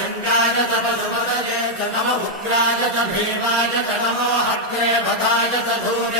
शङ्गाय च पशुपतये च नम उग्राय च भीमाय च नमो अग्ने भगाय च धूरे